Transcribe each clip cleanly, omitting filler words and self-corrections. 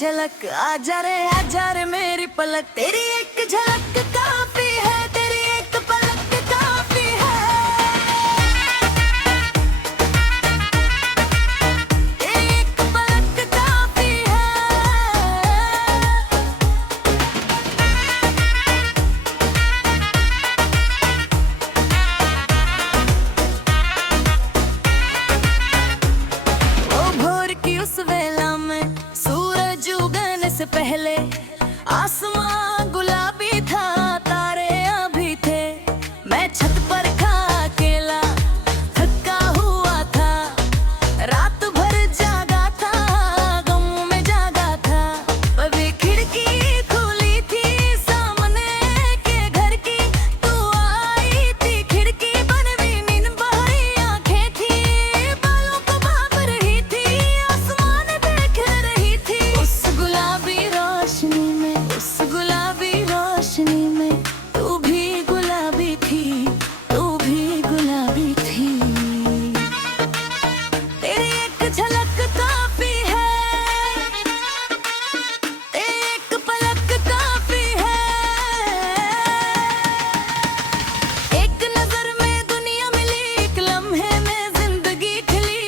झलक, आजा रे मेरी पलक, तेरी एक झलक काफी है, तेरी एक पलक काफी है, तेरी एक पलक काफी है। ओ भोर की उस वेला में सूरज उगने से पहले आसमां गुलाबी था, तारे अभी थे, मैं छत पर था अकेला, थका हुआ था, रात भर जागा था, गम में जागा था। अभी खिड़की खुली थी सामने के घर की, तू आई थी, खिड़की बन भी नींद बहाई आंखें थी, बालों को भाप रही थी, आसमान देख रही थी। उस गुलाबी रोशनी में, उस गुलाबी रोशनी में तू भी गुलाबी थी, तू भी गुलाबी थी। तेरी एक झलक काफी है, तेरी एक पलक काफी है, एक नजर में दुनिया मिली, एक लम्हे में जिंदगी खिली।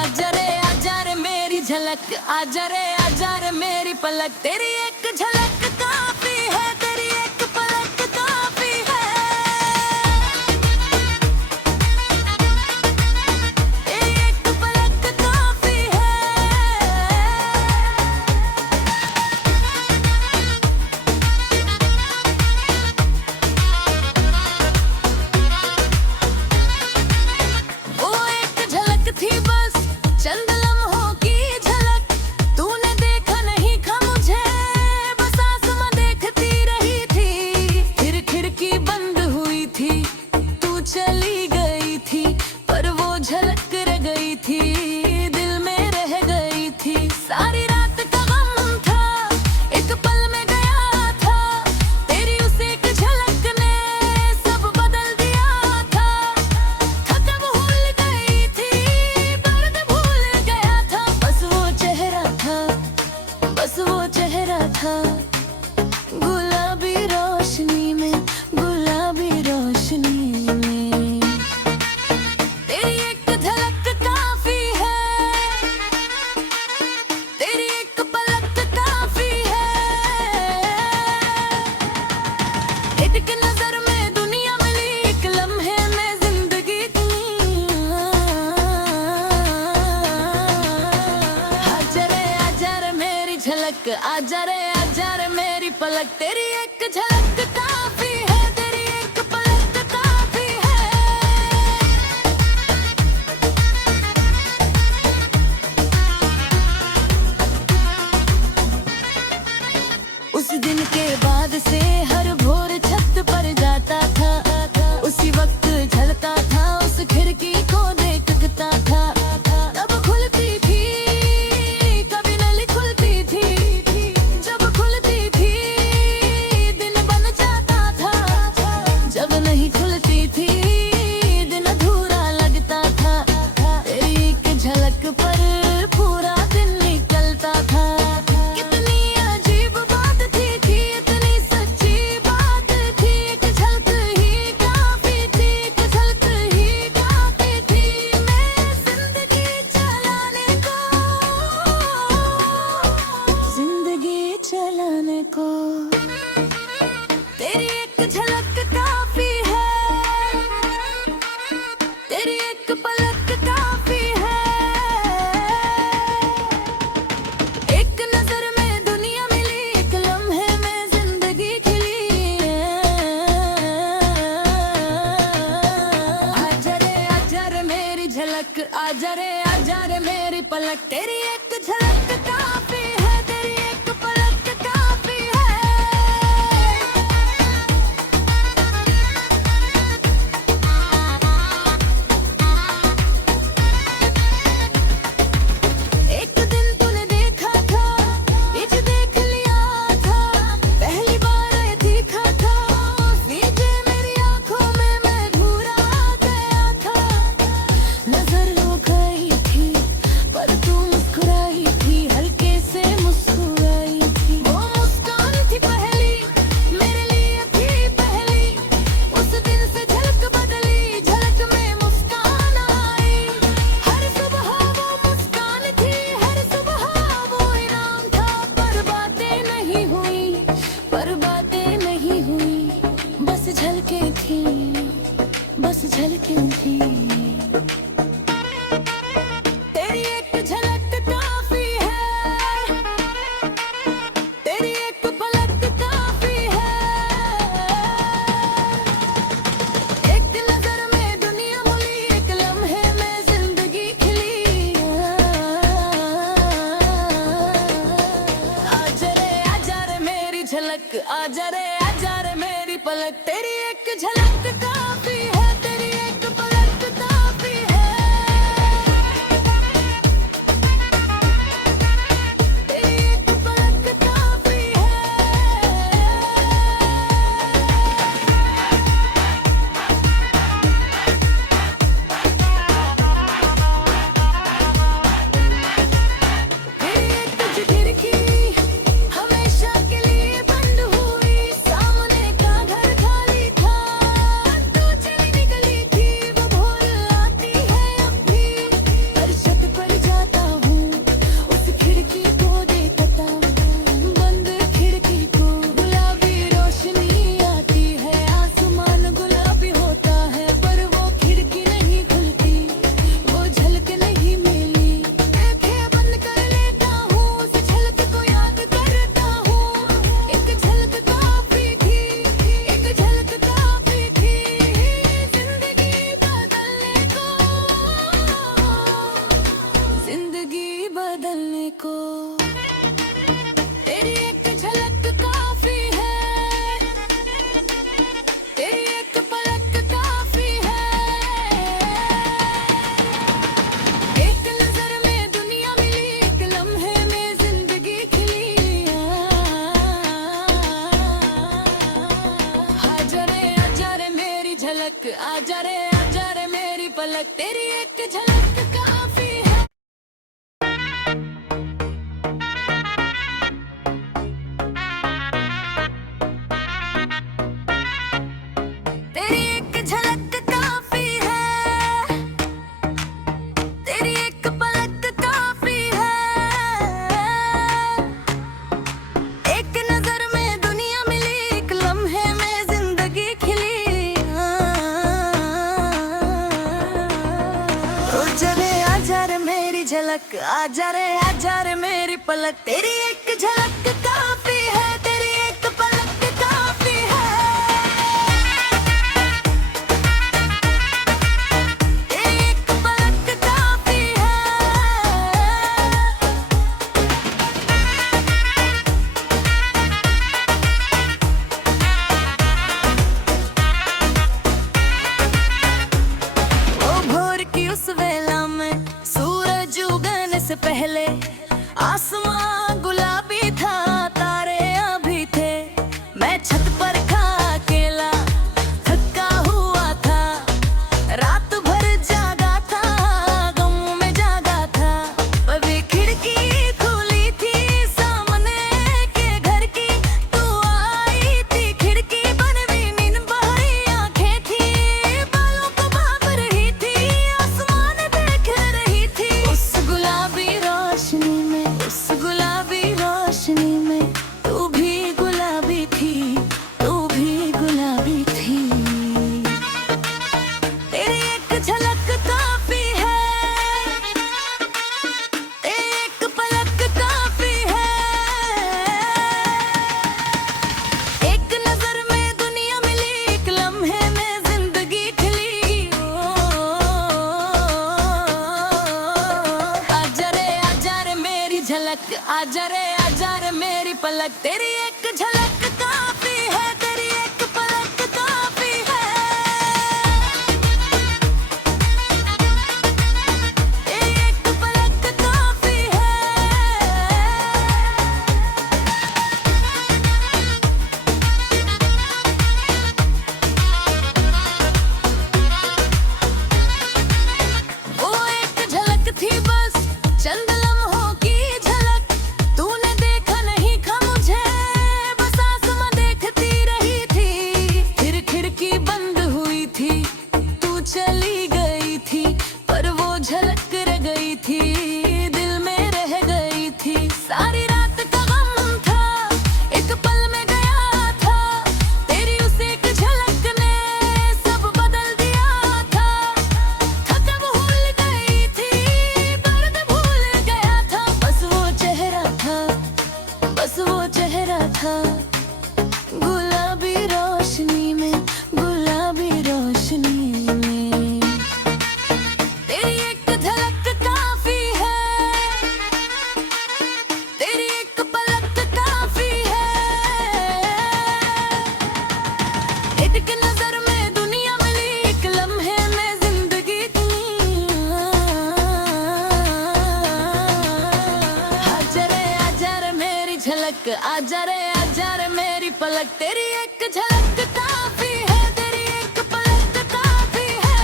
आजा रे मेरी झलक, आजा रे मेरी पलक, तेरी एक झलक काफी है, तेरी एक पलक काफी है, तेरी एक पलक काफी है। वो एक झलक थी बस, चंद लम्हों की झलक, तूने देखा नहीं था मुझे, बस आसमां देखती रही थी, फिर खिड़की बंद हुई थी, तू चली गई थी, पर वो झलक रह गई थी, दिल में रह गई थी। सारी रात का गम था, एक पल में गया था, तेरी उस एक झलक ने सब बदल दिया था। थकन भूल गई थी, दर्द भूल गया था, बस वो चेहरा था, बस वो चेहरा था, गुलाबी रोशनी में, गुलाबी रोशनी में। तेरी एक झलक काफी है, तेरी एक पलक काफी है, एक नजर में दुनिया मिली, एक लम्हे में जिंदगी थी। आजा रे मेरी झलक, आजा रे मेरी पलक, तेरी एक झलक काफी है, तेरी एक पलक काफी है। उस दिन के बाद से हर भोर छत पर जाता था, उसी वक्त झलता था, उस खिड़की को देखता था, तब खुलती थी, कभी नली खुलती थी, जब खुलती थी दिन बन जाता था, जब नहीं खुलती थी दिन अधूरा लगता था। तेरी एक झलक पर पूरा दिन निकलता था, कितनी अजीब बात थी, इतनी सच्ची बात थी, एक झलक ही काफी थी, एक झलक ही काफी थी, मैं जिंदगी चलाने को, जिंदगी चलाने को। तेरी एक झलक काफी है, तेरी एक पलक काफी है, एक नजर में दुनिया मिली, एक लम्हे में जिंदगी खिली। आजा रे मेरी झलक, आजा रे मेरी पलक, तेरी एक झलक काफी है, तेरी एक पलक काफी है। एक दिन तूने देखा था, पीछे देख लिया था, पहली बार ये देखा था, सीधे मेरी आंखों में मैं घूरा गया था, नजर हो गई थी, आजा रे मेरी पलक तेरी एक झलक काफी है तेरी एक पलक काफी है तेरी एक पलक काफी है तेरी एक तुझ खिड़की हमेशा के लिए बंद हुई सामने का घर खाली था तू चली निकली थी वो भूल आती है अब भी हर छत पर जाता हूँ उस खिड़की को देखता बंद खिड़की को गुलाबी रोशनी आती है आसमान गुलाबी होता है पर वो खिड़की नहीं खुलती वो झलक नहीं मिली आंखें बंद कर लेता हूँ उस झलक को याद करता हूँ एक झलक काफी थी एक झलक काफी थी जिंदगी बदलने को तेरी एक झलक काफी है तेरी एक पलक काफी है एक नजर में दुनिया मिली एक लम्हे में जिंदगी खिली आजा रे मेरी झलक आजा रे मेरी पलक तेरी एक झलक काफी है तेरी एक झलक काफी है तेरी एक पलक काफी है एक नजर में दुनिया मिली एक लम्हे में जिंदगी खिली आजा रे मेरी झलक आजा रे मेरी पलक तेरी एक झलक काफी है तेरी एक पलक काफी है तेरी एक पलक काफी है ओ भोर की उस वेला में सूरज उगने से पहले आसमां गुलाबी था तारे अभी थे मैं छत पर था अकेला थका हुआ था रात भर जागा था गम में जागा था अभी खिड़की खुली थी सामने के घर की तू आई थी खिड़की बन भी नींद बहाई आंखें थी बालों को भाप रही थी आसमान देख रही थी उस गुलाबी रोशनी में तू भी गुलाबी थी तेरी एक झलक काफी है तेरी एक पलक काफी है एक नजर में दुनिया मिली एक लम्हे में जिंदगी खिली आजा रे मेरी झलक आजा रे मेरी पलक तेरी एक झलक काफी है तेरी एक पलक काफी है तेरी एक पलक काफी है वो एक झलक थी बस चंद लम्हों की झलक तूने देखा नहीं था मुझे बस आसमां देखती रही थी फिर खिड़की बंद हुई थी तू चली गई थी पर वो झलक रह गई थी दिल में रह गई थी सारी रात का गम था एक पल में गया था तेरी उस एक झलक ने सब बदल दिया था थकन भूल गई थी दर्द भूल गया था बस वो चेहरा था गुलाबी रोशनी में तेरी एक झलक काफी है झलक आजा रे मेरी पलक तेरी एक झलक काफी है तेरी एक पलक काफी है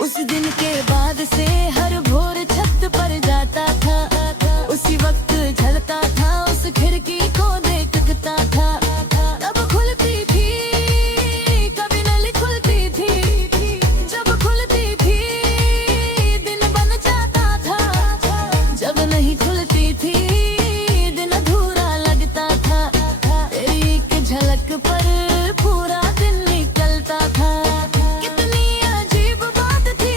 उस दिन के बाद से हर भोर छत पर जाता था उसी वक्त झलता था उस खिड़की को देखता था तब खुलती थी कभी नली खुलती थी जब खुलती थी दिन बन जाता था जब नहीं खुलती थी दिन अधूरा लगता था तेरी एक झलक पर पूरा दिन निकलता था कितनी अजीब बात थी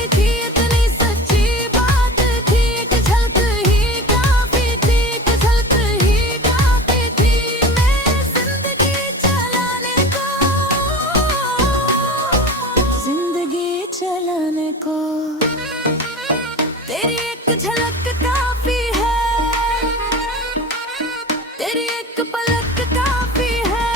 इतनी सच्ची बात थी एक झलक ही काफी थी एक झलक ही काफी थी मैं जिंदगी चलाने को तेरी एक झलक काफी है तेरी एक पलक काफी है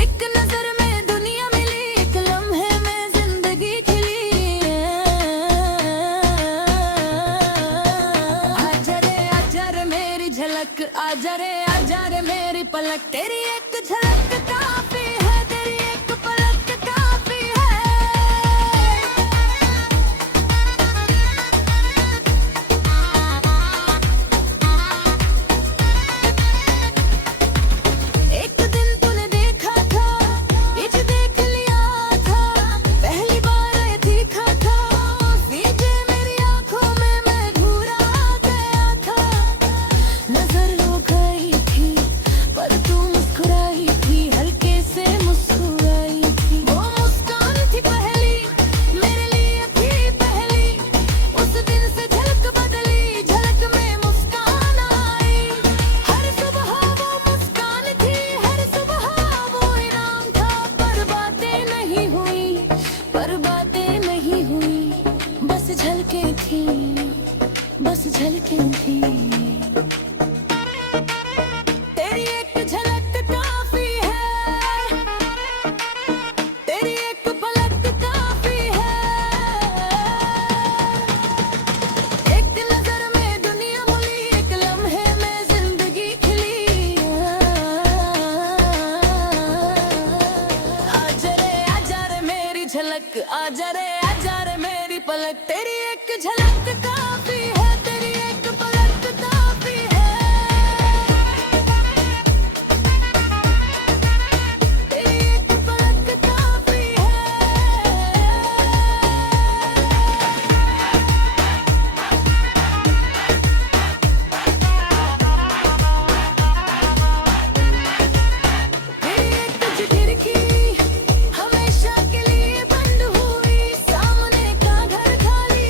एक नजर में दुनिया मिली एक लम्हे में जिंदगी खिली आजा रे मेरी झलक आजा रे मेरी पलक तेरी एक झलक काफी है तेरी एक पलक काफी है एक दिन तूने देखा था इज देख लिया था पहली बार ये देखा था सीधे मेरी आंखों में मैं घूरा गया था नजर हो गई थी पर तू मुस्कुराई थी हल्के से मुस्कुराई थी वो मुस्कान थी पहली मेरे लिए थी पहली उस दिन से झलक बदली झलक में मुस्कान आई हर सुबह वो मुस्कान थी हर सुबह वो इनाम था पर बातें नहीं हुई बस झलके थी तेरी एक झलक काफी है तेरी एक पलक काफी है एक नजर में दुनिया मुली एक लम्हे में जिंदगी खिली आजा रे मेरी झलक आजा रे मेरी पलक तेरी एक झलक काफी है तेरी एक पलक काफी है तेरी एक पलक काफी है तेरी एक खिड़की हमेशा के लिए बंद हुई सामने का घर खाली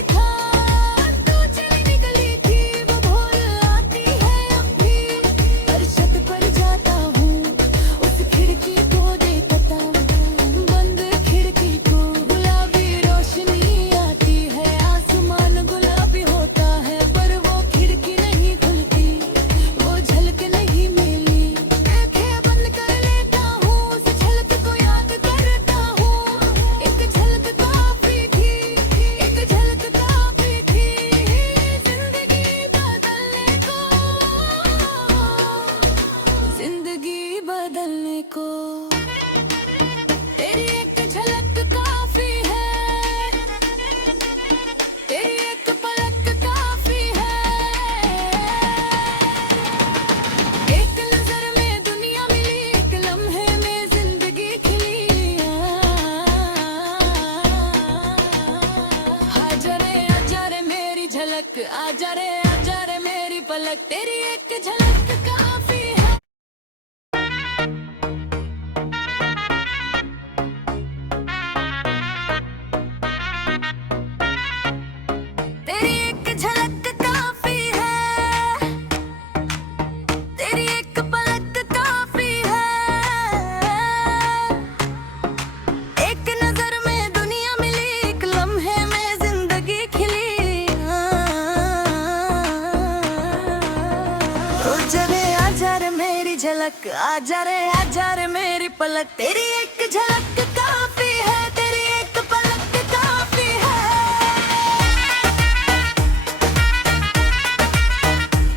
झलक आजा रे मेरी पलक तेरी एक झलक काफी है तेरी एक पलक काफी है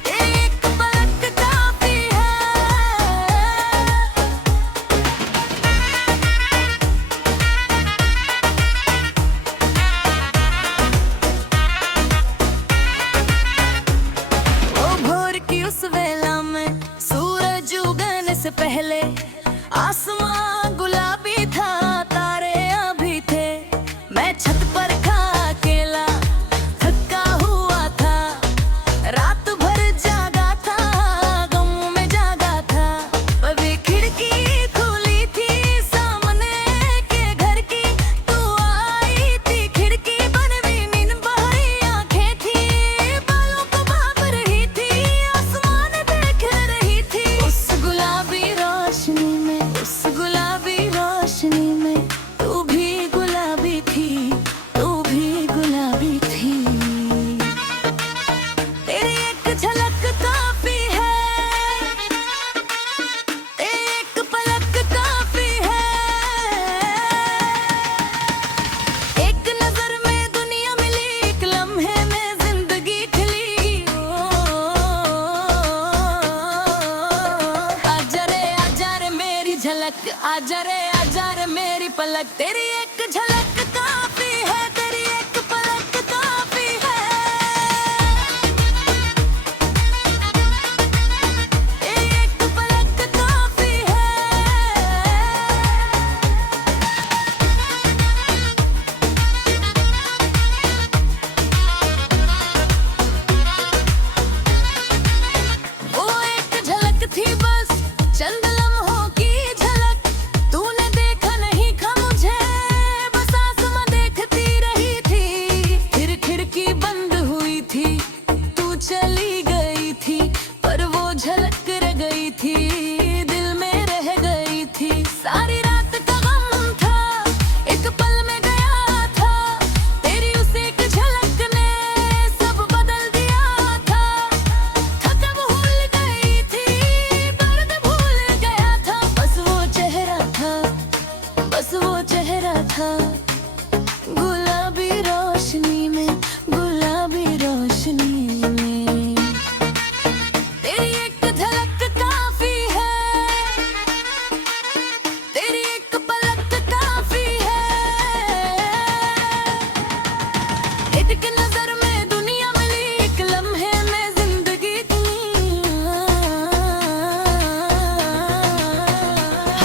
तेरी एक पलक काफी है ओ भोर की उस वेला में सूरज उगने से पहले आसमां गुलाबी था तारे अभी थे मैं छत पर था अकेला थका हुआ था रात भर जागा था गम में जागा था अभी खिड़की खुली थी सामने के घर की तू आई थी खिड़की बन भी नींद बहाई आंखें थी बालों को भाप रही थी आसमान देख रही थी उस गुलाबी रोशनी में तू भी गुलाबी थी तेरी एक झलक काफी है तेरी एक पलक काफी है एक नजर में दुनिया मिली एक लम्हे में जिंदगी खिली आजा रे मेरी झलक आजा रे मेरी पलक तेरी एक झलक काफी है तेरी एक पलक काफी है तेरी एक पलक काफी है वो एक झलक थी बस चंद लम्हों की झलक तूने देखा नहीं था मुझे बस आसमां देखती रही थी फिर खिड़की बंद हुई थी तू चली गई थी पर वो झलक रह गई थी दिल में रह गई थी सारी रात का गम था एक पल में गया था तेरी उस एक झलक ने सब बदल दिया था थकन भूल गई थी दर्द भूल गया था बस वो चेहरा था गुलाबी रोशनी में तेरी एक झलक काफी है तेरी एक पलक काफी है एक नजर में दुनिया मिली एक लम्हे में जिंदगी थी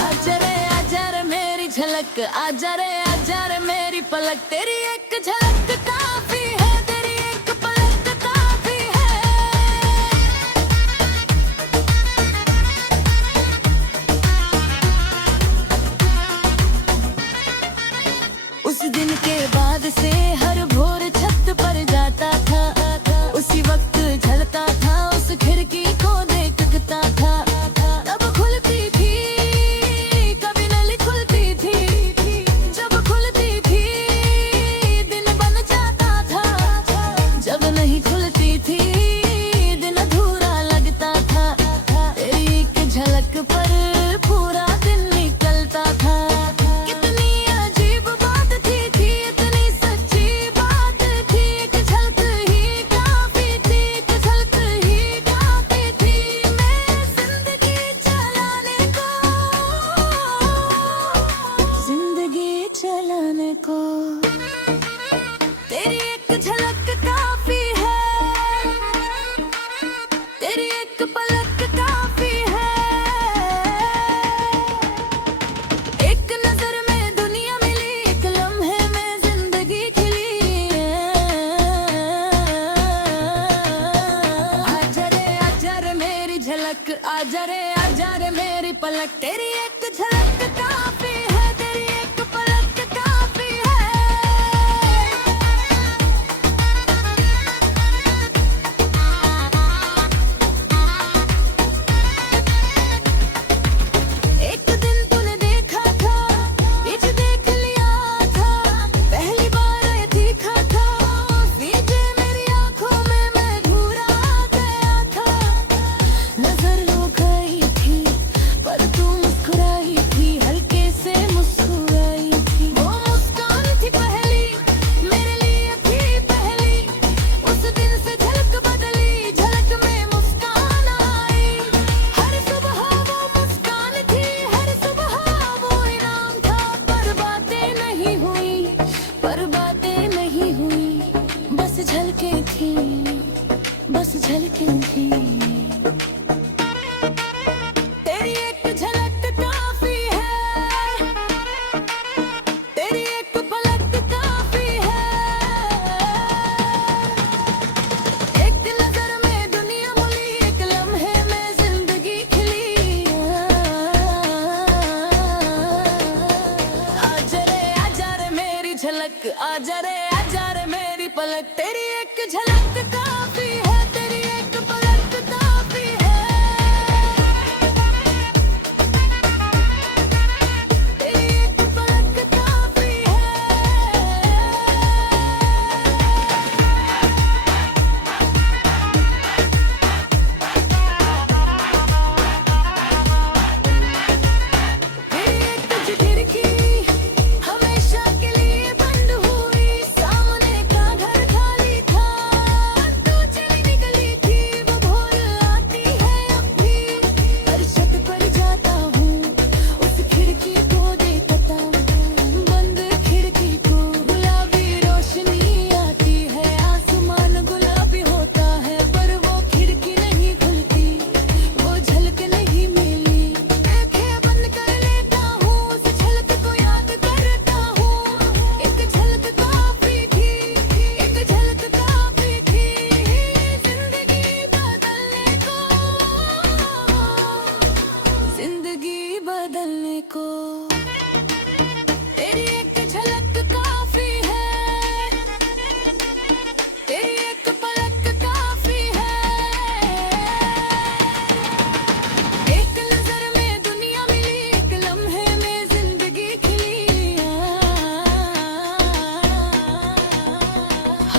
आजा रे मेरी झलक आजा रे मेरी पलक तेरी एक झलक काफी है तेरी एक पलक काफी है उस दिन के बाद से हर भोर छत पर जाता था उसी वक्त झलता था उस खिड़की को देखता था तब खुलती थी कभी नली खुलती थी जब खुलती थी दिन बन जाता था जब नहीं खुलती थी दिन अधूरा लगता था तेरी एक झलक पर पूरा दिन निकलता था कितनी अजीब बात थी इतनी सच्ची बात थी एक झलक ही काफी थी एक झलक ही काफी थी मैं जिंदगी चलाने को तेरी एक झलक काफी है तेरी एक पलक काफी है एक नजर में दुनिया मिली एक लम्हे में जिंदगी खिली आजा रे मेरी झलक आजा रे मेरी पलक तेरी एक झलक काफी है तेरी एक पलक काफी है एक दिन तूने देखा था पीछे देख लिया था पहली बार ये देखा था सीधे मेरी आंखों में मैं घूरा गया था नजर हो गई थी आजा रे मेरी पलक तेरी एक झलक काफी है, तेरी एक पलक काफी है, तेरी एक पलक काफी है। तेरी एक तुझ खिड़की हमेशा के लिए बंद हुई, सामने का घर खाली था, तू चली निकली थी, वो भूल आती है अब भी, हर छत पर जाता हूँ उस खिड़की को देखता, बंद खिड़की को गुलाबी रोशनी आती है, आसमान गुलाबी होता है पर वो खिड़की नहीं खुलती, वो झलक नहीं मिली, आंखें बंद कर लेता हूँ उस झलक को याद करता हूँ, एक झलक काफी थी, एक झलक काफी थी, जिंदगी बदलने को तेरी एक झलक काफी है, तेरी एक पलक काफी है, एक नजर में दुनिया मिली, एक लम्हे में जिंदगी खिली,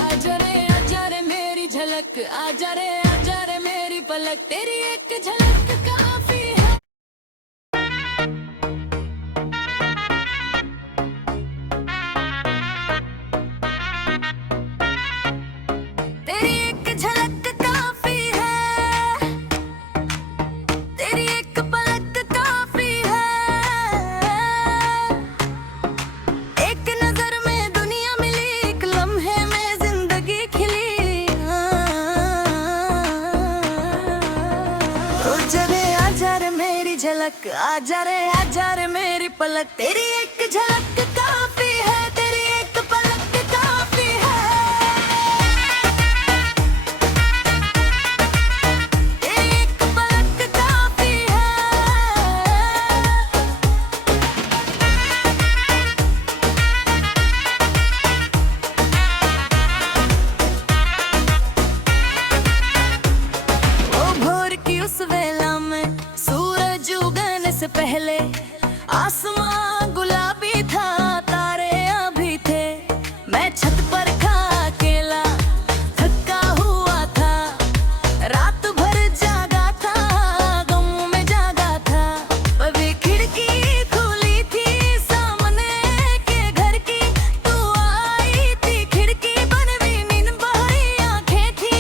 आजा रे मेरी झलक, आजा रे मेरी पलक तेरी एक झलक काफी है। तेरी एक झलक काफी है, तेरी एक पलक काफी है, एक नजर में दुनिया मिली, एक लम्हे में जिंदगी खिली, आजा रे मेरी झलक, आजा रे मेरी पलक तेरी एक झलक काफी है, तेरी एक पलक काफी है, तेरी एक पलक काफी है। ओ भोर की उस वेला में सूरज उगने से पहले आसमां गुलाबी था, तारे अभी थे, मैं छत पर था अकेला, थका हुआ था, रात भर जागा था, गम में जागा था, अभी खिड़की खुली थी सामने के घर की, तू आई थी खिड़की बन भी नींद बहाई आंखें थी,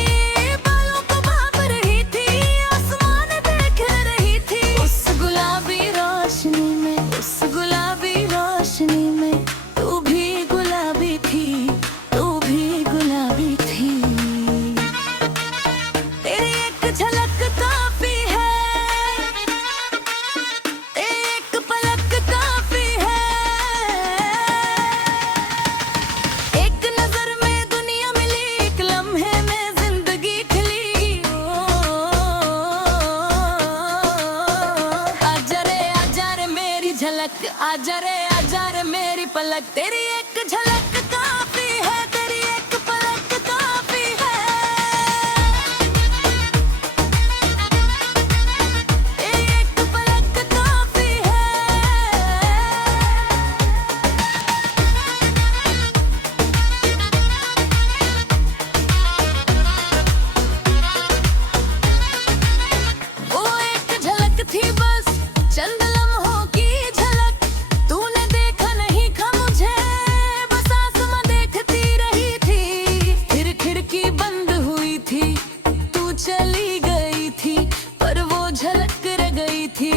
बालों को भाप रही थी, आसमान देख रही थी, उस गुलाबी रोशनी में, उस गुलाबी रोशनी में तू भी गुलाबी थी, तू भी गुलाबी थी, तेरी एक झलक काफी है, तेरी एक पलक काफी है, एक नजर में दुनिया मिली, एक लम्हे में जिंदगी खिली, आजा रे मेरी झलक, आजा रे मेरी पलक तेरी एक झलक काफी है, तेरी एक पलक काफी है, तेरी एक पलक काफी है। वो एक झलक थी बस चंद लम्हों की झलक, तूने देखा नहीं था मुझे, बस आसमां देखती रही थी, फिर खिड़की बंद हुई थी, तू चली गई थी, पर वो झलक रह गई थी।